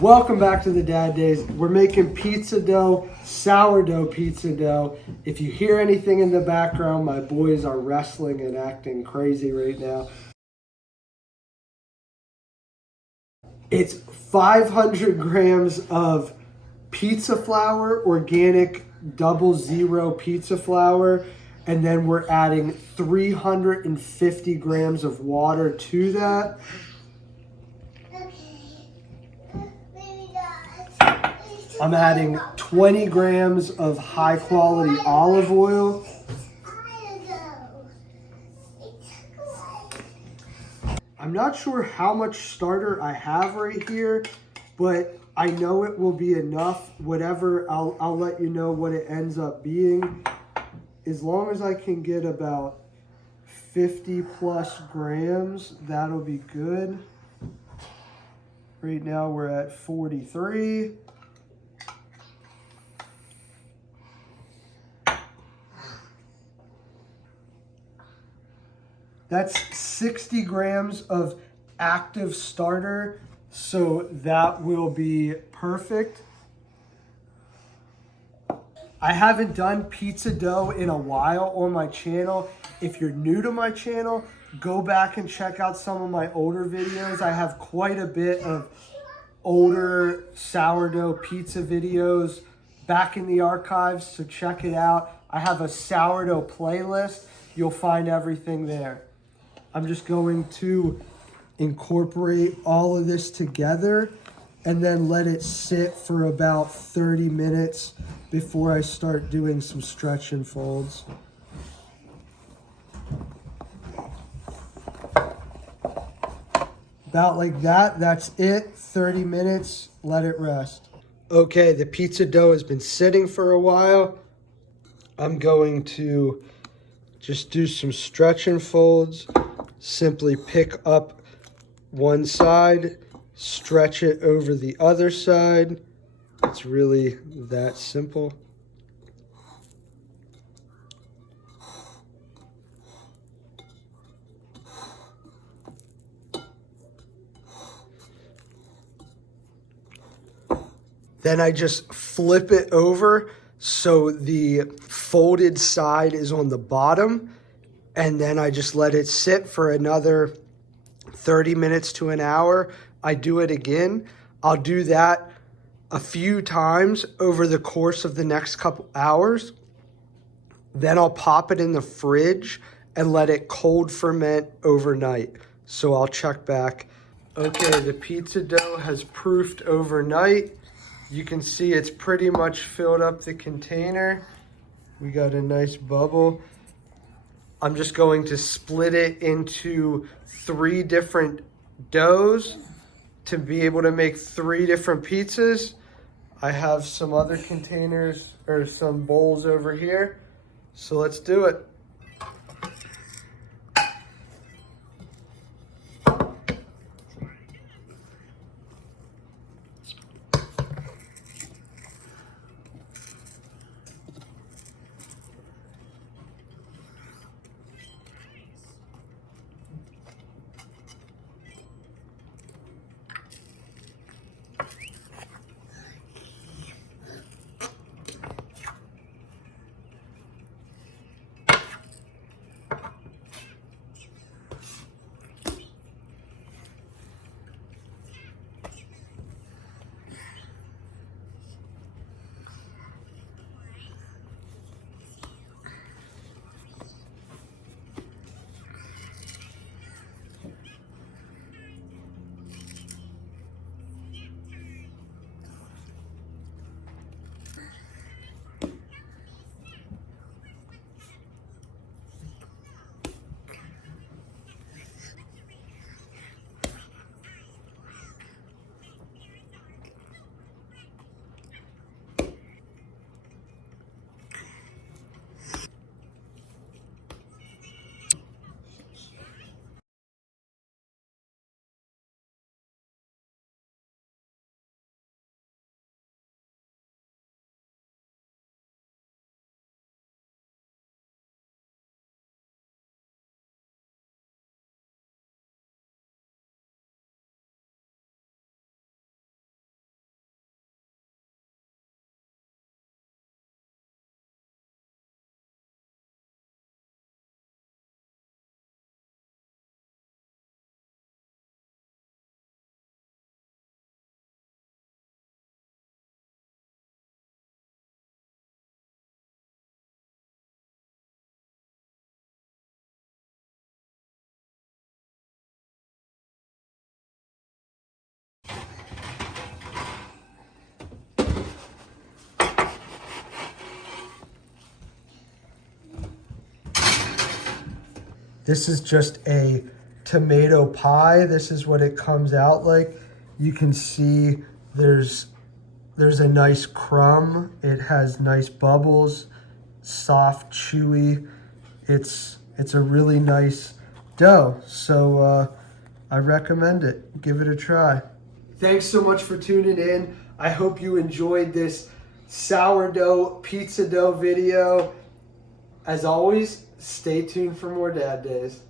Welcome back to the Dad Days. We're making pizza dough, sourdough pizza dough. If you hear anything in the background, my boys are wrestling and acting crazy right now. It's 500 grams of pizza flour, organic 00 pizza flour, and then we're adding 350 grams of water to that. I'm adding 20 grams of high quality olive oil. I'm not sure how much starter I have right here, but I know it will be enough. Whatever, I'll let you know what it ends up being. As long as I can get about 50 plus grams, that'll be good. Right now we're at 43. That's 60 grams of active starter, so that will be perfect. I haven't done pizza dough in a while on my channel. If you're new to my channel, go back and check out some of my older videos. I have quite a bit of older sourdough pizza videos back in the archives, so check it out. I have a sourdough playlist. You'll find everything there. I'm just going to incorporate all of this together and then let it sit for about 30 minutes before I start doing some stretch and folds. About like that, that's it, 30 minutes, let it rest. Okay, the pizza dough has been sitting for a while. I'm going to just do some stretch and folds. Simply pick up one side, stretch it over the other side. It's really that simple. Then I just flip it over so the folded side is on the bottom, and then I just let it sit for another 30 minutes to an hour. I do it again. I'll do that a few times over the course of the next couple hours. Then I'll pop it in the fridge and let it cold ferment overnight. So I'll check back. Okay, the pizza dough has proofed overnight. You can see it's pretty much filled up the container. We got a nice bubble. I'm just going to split it into 3 different doughs to be able to make 3 different pizzas. I have some other containers or some bowls over here. So let's do it. This is just a tomato pie. This is what it comes out like. You can see there's a nice crumb. It has nice bubbles, soft, chewy. It's a really nice dough. So I recommend it. Give it a try. Thanks so much for tuning in. I hope you enjoyed this sourdough pizza dough video. As always, stay tuned for more Dad Days.